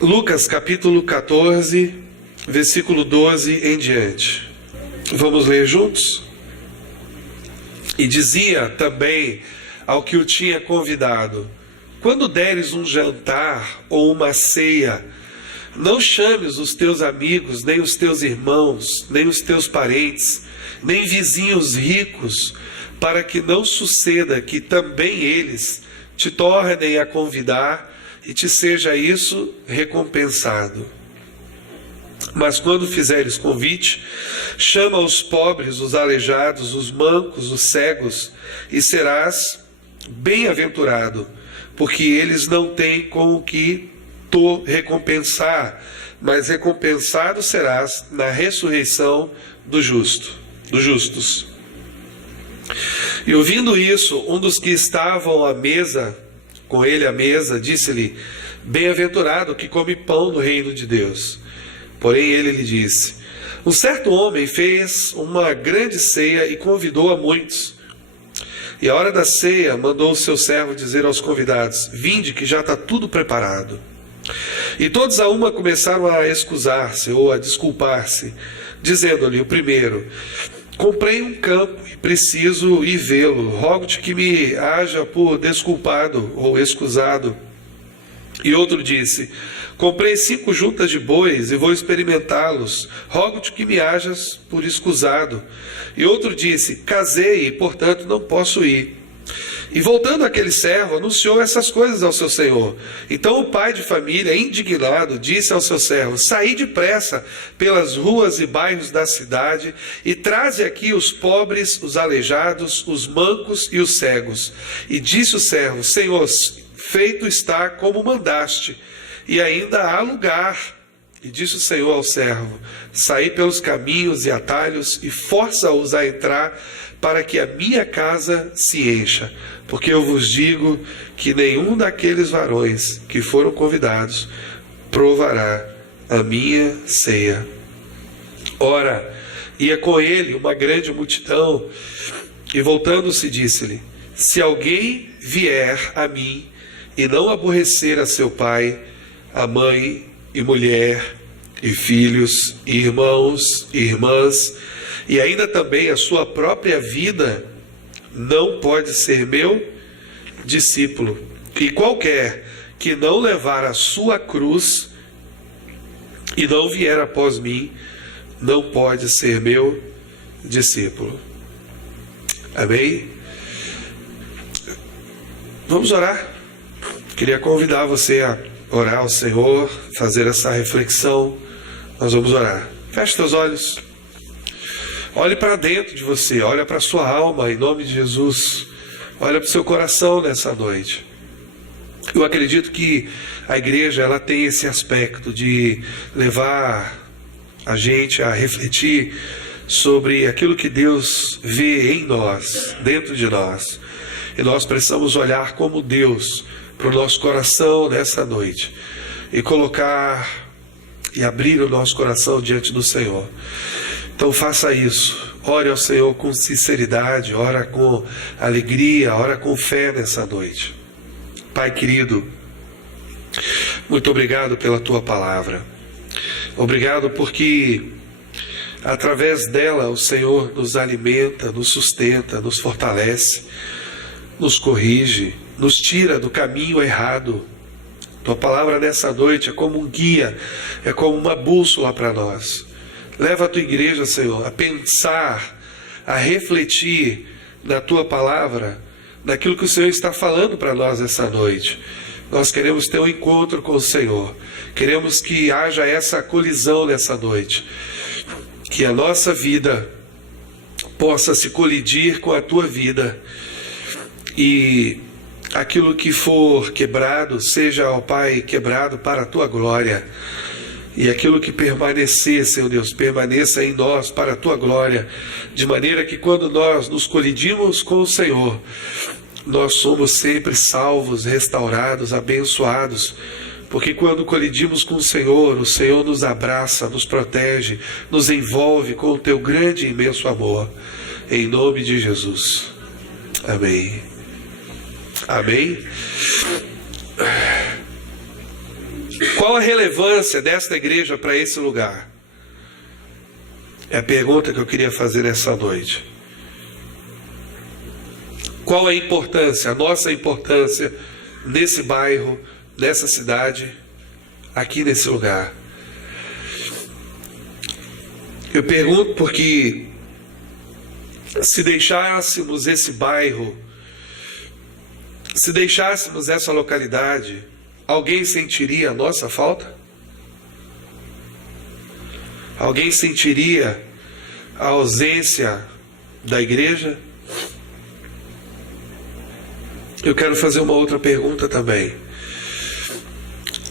Lucas capítulo 14, versículo 12 em diante. Vamos ler juntos? E dizia também ao que o tinha convidado: quando deres um jantar ou uma ceia, não chames os teus amigos, nem os teus irmãos, nem os teus parentes, nem vizinhos ricos, para que não suceda que também eles te tornem a convidar e te seja isso recompensado. Mas quando fizeres convite, chama os pobres, os aleijados, os mancos, os cegos, e serás bem-aventurado, porque eles não têm com o que te recompensar, mas recompensado serás na ressurreição dos justos. E ouvindo isso, um dos que estavam à mesa, com ele à mesa, disse-lhe: bem-aventurado que come pão no reino de Deus. Porém ele lhe disse: um certo homem fez uma grande ceia e convidou a muitos. E à hora da ceia mandou o seu servo dizer aos convidados: vinde, que já está tudo preparado. E todos a uma começaram a excusar-se ou a desculpar-se, dizendo-lhe o primeiro: comprei um campo e preciso ir vê-lo. Rogo-te que me haja por desculpado ou excusado. E outro disse: comprei 5 juntas de bois e vou experimentá-los. Rogo-te que me hajas por escusado. E outro disse: casei e, portanto, não posso ir. E voltando aquele servo, anunciou essas coisas ao seu senhor. Então o pai de família, indignado, disse ao seu servo: saí depressa pelas ruas e bairros da cidade e traze aqui os pobres, os aleijados, os mancos e os cegos. E disse o servo: Senhor, feito está como mandaste, e ainda há lugar. E disse o Senhor ao servo: saí pelos caminhos e atalhos e força-os a entrar, para que a minha casa se encha. Porque eu vos digo que nenhum daqueles varões que foram convidados provará a minha ceia. Ora, ia com ele uma grande multidão, e voltando-se disse-lhe: se alguém vier a mim e não aborrecer a seu pai, a mãe e mulher, e filhos, e irmãos, e irmãs, e ainda também a sua própria vida, não pode ser meu discípulo. E qualquer que não levar a sua cruz e não vier após mim, não pode ser meu discípulo. Amém? Vamos orar. Queria convidar você a orar ao Senhor, fazer essa reflexão. Nós vamos orar. Feche teus olhos. Olhe para dentro de você, olha para a sua alma, em nome de Jesus. Olha para o seu coração nessa noite. Eu acredito que a igreja ela tem esse aspecto de levar a gente a refletir sobre aquilo que Deus vê em nós, dentro de nós. E nós precisamos olhar como Deus para o nosso coração nessa noite e colocar e abrir o nosso coração diante do Senhor. Então faça isso, ore ao Senhor com sinceridade, ora com alegria, ora com fé nessa noite. Pai querido, muito obrigado pela Tua palavra. Obrigado porque através dela o Senhor nos alimenta, nos sustenta, nos fortalece, nos corrige, nos tira do caminho errado. Tua palavra nessa noite é como um guia, é como uma bússola para nós. Leva a Tua igreja, Senhor, a pensar, a refletir na Tua palavra, naquilo que o Senhor está falando para nós essa noite. Nós queremos ter um encontro com o Senhor. Queremos que haja essa colisão nessa noite. Que a nossa vida possa se colidir com a Tua vida. E aquilo que for quebrado, seja, ó Pai, quebrado para a Tua glória. E aquilo que permanecer, Senhor Deus, permaneça em nós para a Tua glória, de maneira que quando nós nos colidimos com o Senhor, nós somos sempre salvos, restaurados, abençoados, porque quando colidimos com o Senhor nos abraça, nos protege, nos envolve com o Teu grande e imenso amor, em nome de Jesus. Amém. Amém. Qual a relevância desta igreja para esse lugar? É a pergunta que eu queria fazer nessa noite. Qual a importância, a nossa importância nesse bairro, nessa cidade, aqui nesse lugar? Eu pergunto porque se deixássemos esse bairro, se deixássemos essa localidade, alguém sentiria a nossa falta? Alguém sentiria a ausência da igreja? Eu quero fazer uma outra pergunta também.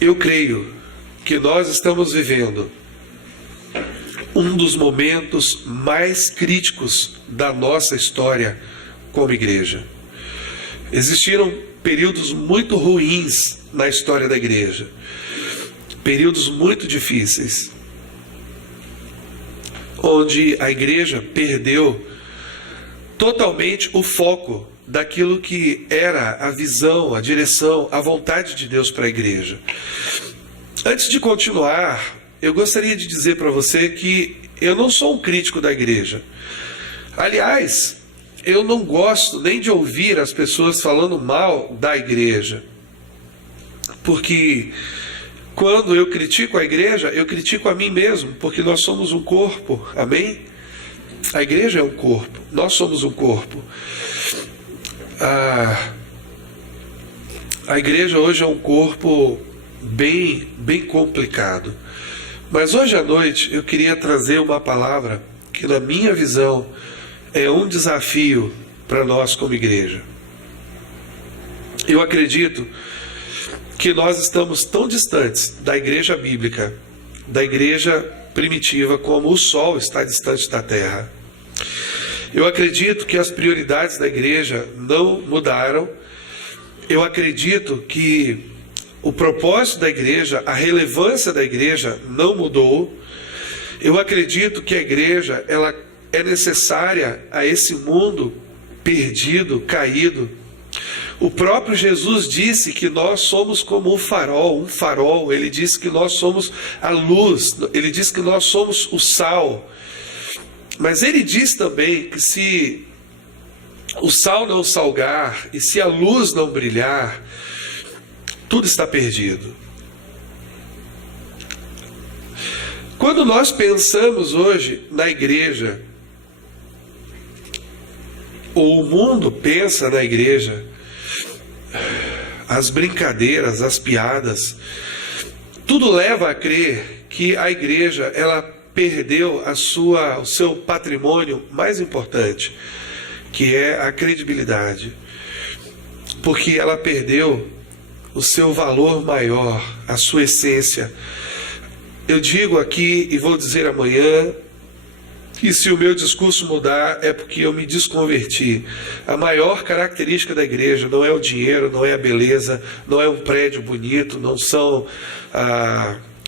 Eu creio que nós estamos vivendo um dos momentos mais críticos da nossa história como igreja. Existiram períodos muito ruins na história da igreja, períodos muito difíceis, onde a igreja perdeu totalmente o foco daquilo que era a visão, a direção, a vontade de Deus para a igreja. Antes de continuar, eu gostaria de dizer para você que eu não sou um crítico da igreja. Aliás, eu não gosto nem de ouvir as pessoas falando mal da igreja, porque quando eu critico a igreja, eu critico a mim mesmo, porque nós somos um corpo, amém? A igreja é um corpo, nós somos um corpo. A igreja hoje é um corpo bem complicado. Mas hoje à noite eu queria trazer uma palavra que, na minha visão, é um desafio para nós como igreja. Eu acredito que nós estamos tão distantes da igreja bíblica, da igreja primitiva, como o sol está distante da terra. Eu acredito que as prioridades da igreja não mudaram. Eu acredito que o propósito da igreja, a relevância da igreja não mudou. Eu acredito que a igreja ela é necessária a esse mundo perdido, caído. O próprio Jesus disse que nós somos como um farol. Ele disse que nós somos a luz, ele disse que nós somos o sal. Mas ele diz também que se o sal não salgar e se a luz não brilhar, tudo está perdido. Quando nós pensamos hoje na igreja, ou o mundo pensa na igreja, as brincadeiras, as piadas, tudo leva a crer que a igreja ela perdeu o seu patrimônio mais importante, que é a credibilidade, porque ela perdeu o seu valor maior, a sua essência. Eu digo aqui e vou dizer amanhã, e se o meu discurso mudar é porque eu me desconverti. A maior característica da igreja não é o dinheiro, não é a beleza, não é um prédio bonito, não são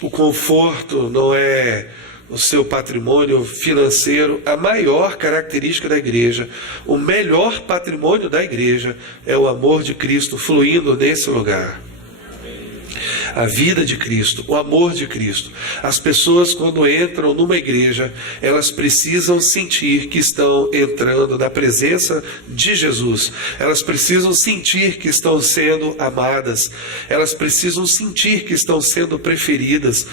o conforto, não é o seu patrimônio financeiro. A maior característica da igreja, o melhor patrimônio da igreja é o amor de Cristo fluindo nesse lugar. A vida de Cristo, o amor de Cristo. As pessoas, quando entram numa igreja, elas precisam sentir que estão entrando na presença de Jesus. Elas precisam sentir que estão sendo amadas. Elas precisam sentir que estão sendo preferidas.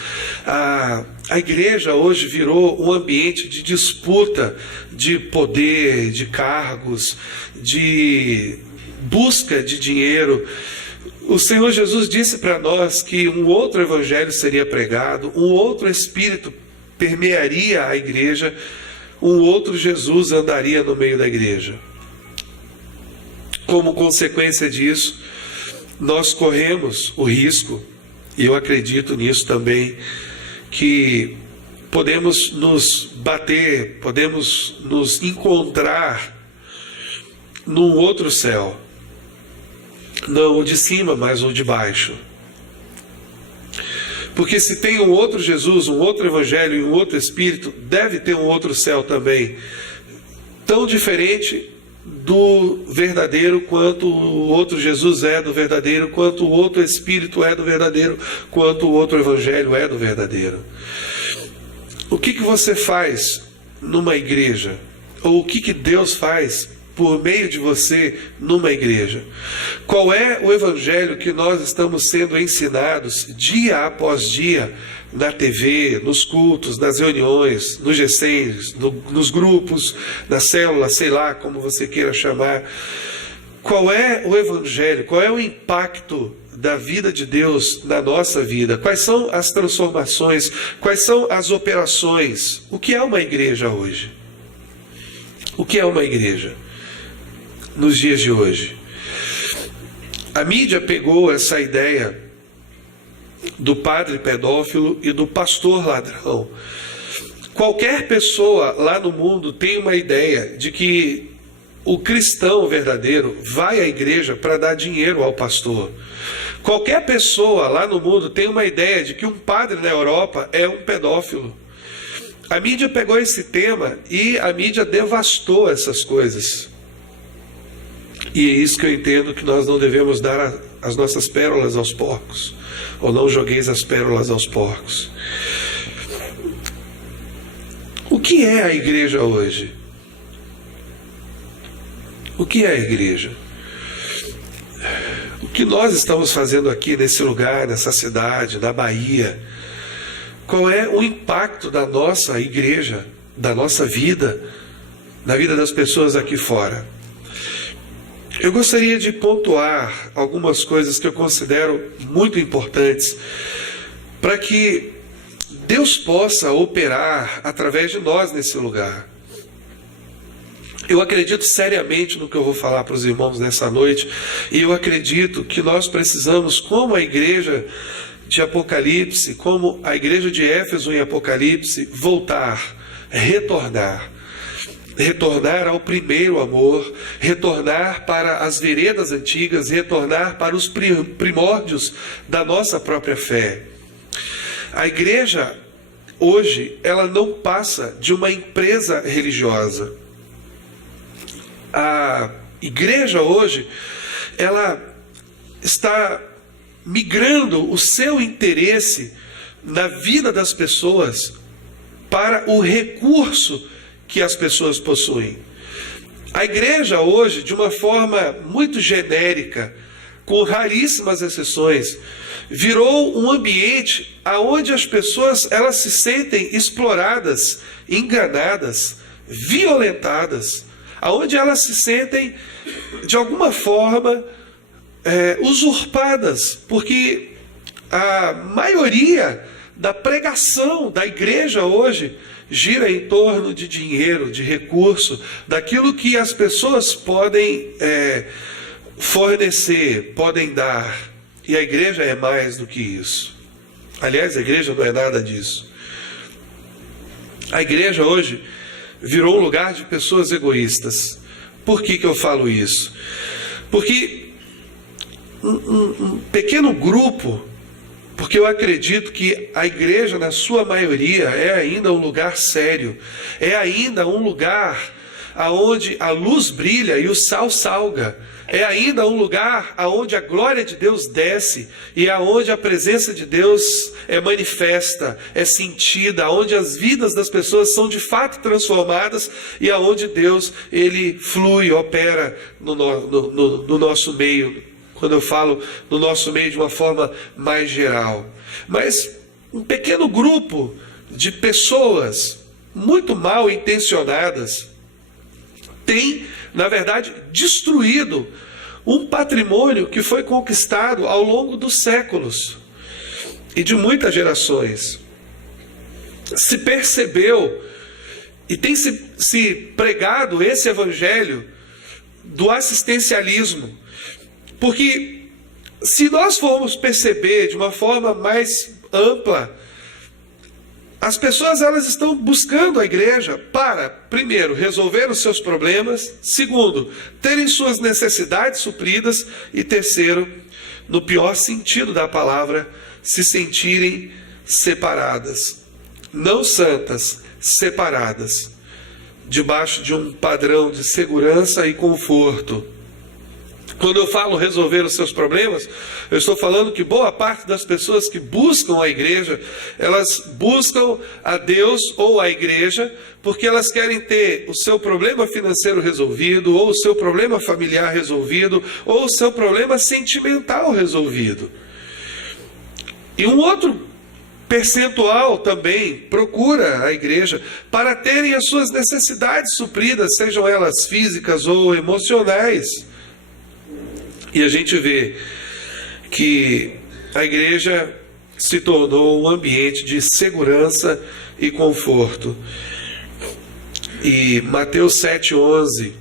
A igreja hoje virou um ambiente de disputa de poder, de cargos, de busca de dinheiro. O Senhor Jesus disse para nós que um outro evangelho seria pregado, um outro espírito permearia a igreja, um outro Jesus andaria no meio da igreja. Como consequência disso, nós corremos o risco, e eu acredito nisso também, que podemos nos bater, podemos nos encontrar num outro céu. Não o de cima, mas o de baixo. Porque se tem um outro Jesus, um outro evangelho e um outro espírito, deve ter um outro céu também. Tão diferente, do verdadeiro, quanto o outro Jesus é do verdadeiro, quanto o outro Espírito é do verdadeiro, quanto o outro Evangelho é do verdadeiro. O que você faz numa igreja? Ou o que Deus faz por meio de você numa igreja? Qual é o Evangelho que nós estamos sendo ensinados dia após dia na TV, nos cultos, nas reuniões, nos GCs, nos grupos, na célula, sei lá como você queira chamar? Qual é o Evangelho? Qual é o impacto da vida de Deus na nossa vida? Quais são as transformações? Quais são as operações? O que é uma igreja hoje? O que é uma igreja nos dias de hoje? A mídia pegou essa ideia do padre pedófilo e do pastor ladrão. Qualquer pessoa lá no mundo tem uma ideia de que o cristão verdadeiro vai à igreja para dar dinheiro ao pastor. Qualquer pessoa lá no mundo tem uma ideia de que um padre na Europa é um pedófilo. A mídia pegou esse tema e a mídia devastou essas coisas. E é isso que eu entendo, que nós não devemos dar as nossas pérolas aos porcos. Ou não jogueis as pérolas aos porcos. O que é a igreja hoje? O que é a igreja? O que nós estamos fazendo aqui nesse lugar, nessa cidade, na Bahia? Qual é o impacto da nossa igreja, da nossa vida, na vida das pessoas aqui fora? Eu gostaria de pontuar algumas coisas que eu considero muito importantes para que Deus possa operar através de nós nesse lugar. Eu acredito seriamente no que eu vou falar para os irmãos nessa noite, e eu acredito que nós precisamos, como a igreja de Apocalipse, como a igreja de Éfeso em Apocalipse, voltar, retornar ao primeiro amor, retornar para as veredas antigas, retornar para os primórdios da nossa própria fé. A igreja hoje, ela não passa de uma empresa religiosa. A igreja hoje, ela está migrando o seu interesse na vida das pessoas para o recurso que as pessoas possuem. A igreja hoje, de uma forma muito genérica, com raríssimas exceções, virou um ambiente onde as pessoas elas se sentem exploradas, enganadas, violentadas, onde elas se sentem, de alguma forma, usurpadas, porque a maioria da pregação da igreja hoje gira em torno de dinheiro, de recurso, daquilo que as pessoas podem fornecer, podem dar. E a igreja é mais do que isso. Aliás, a igreja não é nada disso. A igreja hoje virou um lugar de pessoas egoístas. Por que eu falo isso? Porque um pequeno grupo, porque eu acredito que a igreja, na sua maioria, é ainda um lugar sério, é ainda um lugar onde a luz brilha e o sal salga, é ainda um lugar onde a glória de Deus desce e onde a presença de Deus é manifesta, é sentida, onde as vidas das pessoas são de fato transformadas e onde Deus ele flui, opera no nosso meio. Quando eu falo no nosso meio de uma forma mais geral. Mas um pequeno grupo de pessoas muito mal intencionadas tem, na verdade, destruído um patrimônio que foi conquistado ao longo dos séculos e de muitas gerações. Se percebeu e tem se pregado esse evangelho do assistencialismo. Porque se nós formos perceber de uma forma mais ampla, as pessoas elas estão buscando a igreja para, primeiro, resolver os seus problemas, segundo, terem suas necessidades supridas e terceiro, no pior sentido da palavra, se sentirem separadas. Não santas, separadas. debaixo de um padrão de segurança e conforto. Quando eu falo resolver os seus problemas, eu estou falando que boa parte das pessoas que buscam a igreja, elas buscam a Deus ou a igreja porque elas querem ter o seu problema financeiro resolvido, ou o seu problema familiar resolvido, ou o seu problema sentimental resolvido. E um outro percentual também procura a igreja para terem as suas necessidades supridas, sejam elas físicas ou emocionais. E a gente vê que a igreja se tornou um ambiente de segurança e conforto. E Mateus 7,11,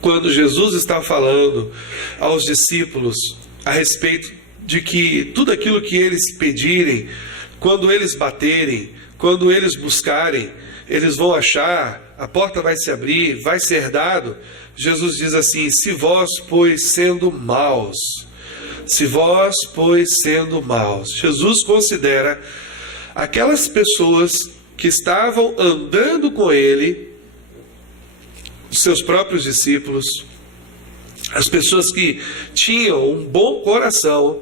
quando Jesus está falando aos discípulos a respeito de que tudo aquilo que eles pedirem, quando eles baterem, quando eles buscarem, eles vão achar, a porta vai se abrir, vai ser dado. Jesus diz assim: se vós, pois, sendo maus, se vós, pois, sendo maus. Jesus considera aquelas pessoas que estavam andando com ele, os seus próprios discípulos, as pessoas que tinham um bom coração,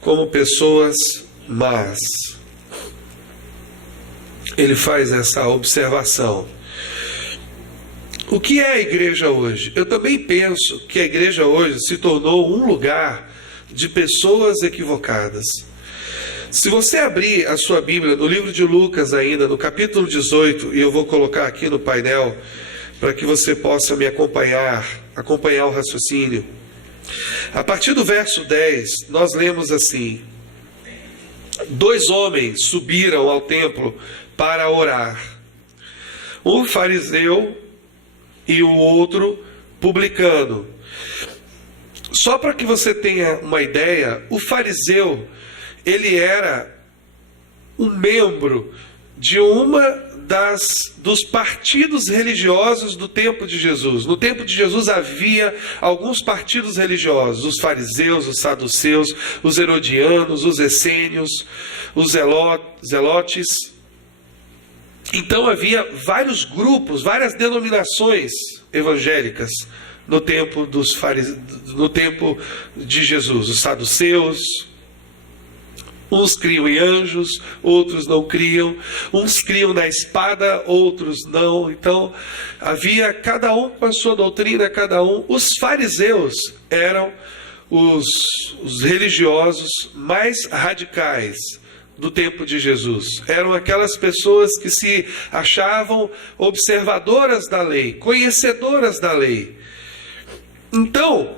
como pessoas más. Ele faz essa observação. O que é a igreja hoje? Eu também penso que a igreja hoje se tornou um lugar de pessoas equivocadas. Se você abrir a sua Bíblia no livro de Lucas ainda, no capítulo 18, e eu vou colocar aqui no painel, para que você possa me acompanhar o raciocínio. A partir do verso 10, nós lemos assim: 2 homens subiram ao templo para orar, um fariseu e o outro publicano. Só para que você tenha uma ideia, o fariseu, ele era um membro de dos partidos religiosos do tempo de Jesus. No tempo de Jesus havia alguns partidos religiosos: os fariseus, os saduceus, os herodianos, os essênios, os zelotes. Então havia vários grupos, várias denominações evangélicas no tempo no tempo de Jesus. Os saduceus, uns criam em anjos, outros não criam, uns criam na espada, outros não. Então havia cada um com a sua doutrina, cada um. Os fariseus eram os religiosos mais radicais do tempo de Jesus. Eram aquelas pessoas que se achavam observadoras da lei, conhecedoras da lei. Então,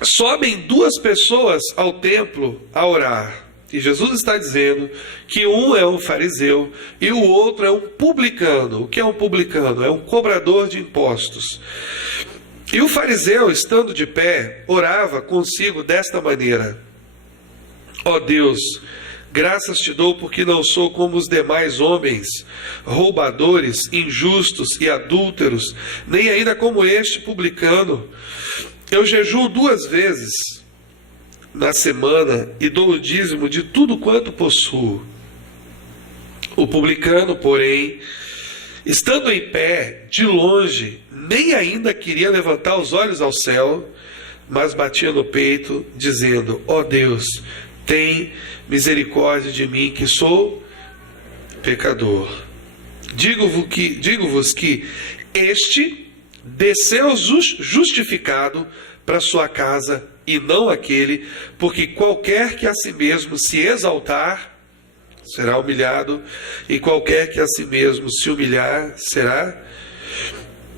sobem 2 pessoas ao templo a orar. E Jesus está dizendo que um é um fariseu e o outro é um publicano. O que é um publicano? É um cobrador de impostos. E o fariseu, estando de pé, orava consigo desta maneira: ó Deus, graças te dou porque não sou como os demais homens, roubadores, injustos e adúlteros, nem ainda como este publicano. Eu jejuo 2 vezes na semana e dou o dízimo de tudo quanto possuo. O publicano, porém, estando em pé, de longe, nem ainda queria levantar os olhos ao céu, mas batia no peito, dizendo: ó Deus, tem misericórdia de mim, que sou pecador. Digo-vos que este desceu justificado para sua casa, e não aquele, porque qualquer que a si mesmo se exaltar será humilhado, e qualquer que a si mesmo se humilhar será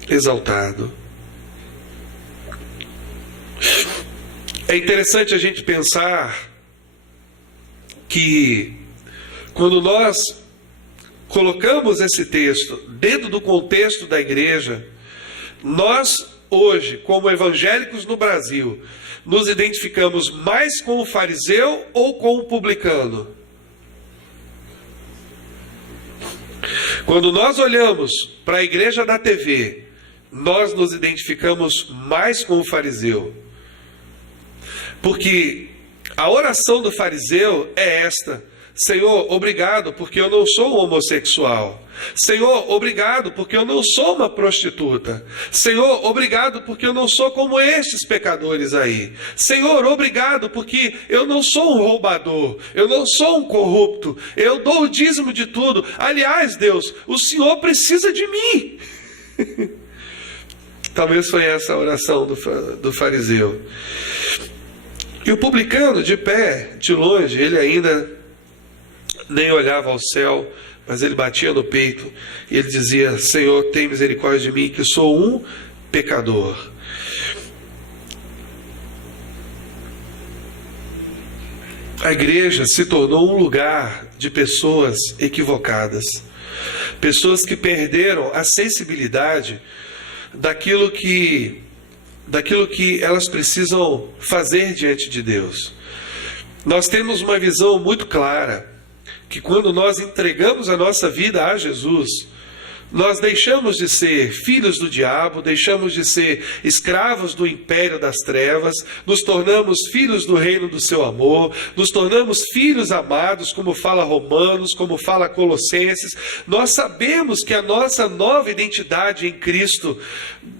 exaltado. É interessante a gente pensar que quando nós colocamos esse texto dentro do contexto da igreja, nós hoje, como evangélicos no Brasil, nos identificamos mais com o fariseu ou com o publicano? Quando nós olhamos para a igreja da TV, nós nos identificamos mais com o fariseu. Porque a oração do fariseu é esta: Senhor, obrigado porque eu não sou um homossexual. Senhor, obrigado porque eu não sou uma prostituta. Senhor, obrigado porque eu não sou como estes pecadores aí. Senhor, obrigado porque eu não sou um roubador, eu não sou um corrupto, eu dou o dízimo de tudo. Aliás, Deus, o Senhor precisa de mim. Talvez foi essa a oração do fariseu. E o publicano, de pé, de longe, ele ainda nem olhava ao céu, mas ele batia no peito e ele dizia: Senhor, tem misericórdia de mim, que sou um pecador. A igreja se tornou um lugar de pessoas equivocadas, pessoas que perderam a sensibilidade daquilo que elas precisam fazer diante de Deus. Nós temos uma visão muito clara que quando nós entregamos a nossa vida a Jesus, nós deixamos de ser filhos do diabo, deixamos de ser escravos do império das trevas, nos tornamos filhos do reino do seu amor, nos tornamos filhos amados, como fala Romanos, como fala Colossenses. Nós sabemos que a nossa nova identidade em Cristo,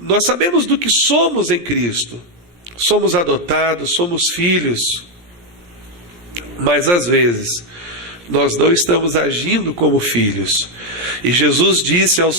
nós sabemos do que somos em Cristo. Somos adotados, somos filhos, mas às vezes nós não estamos agindo como filhos. E Jesus disse aos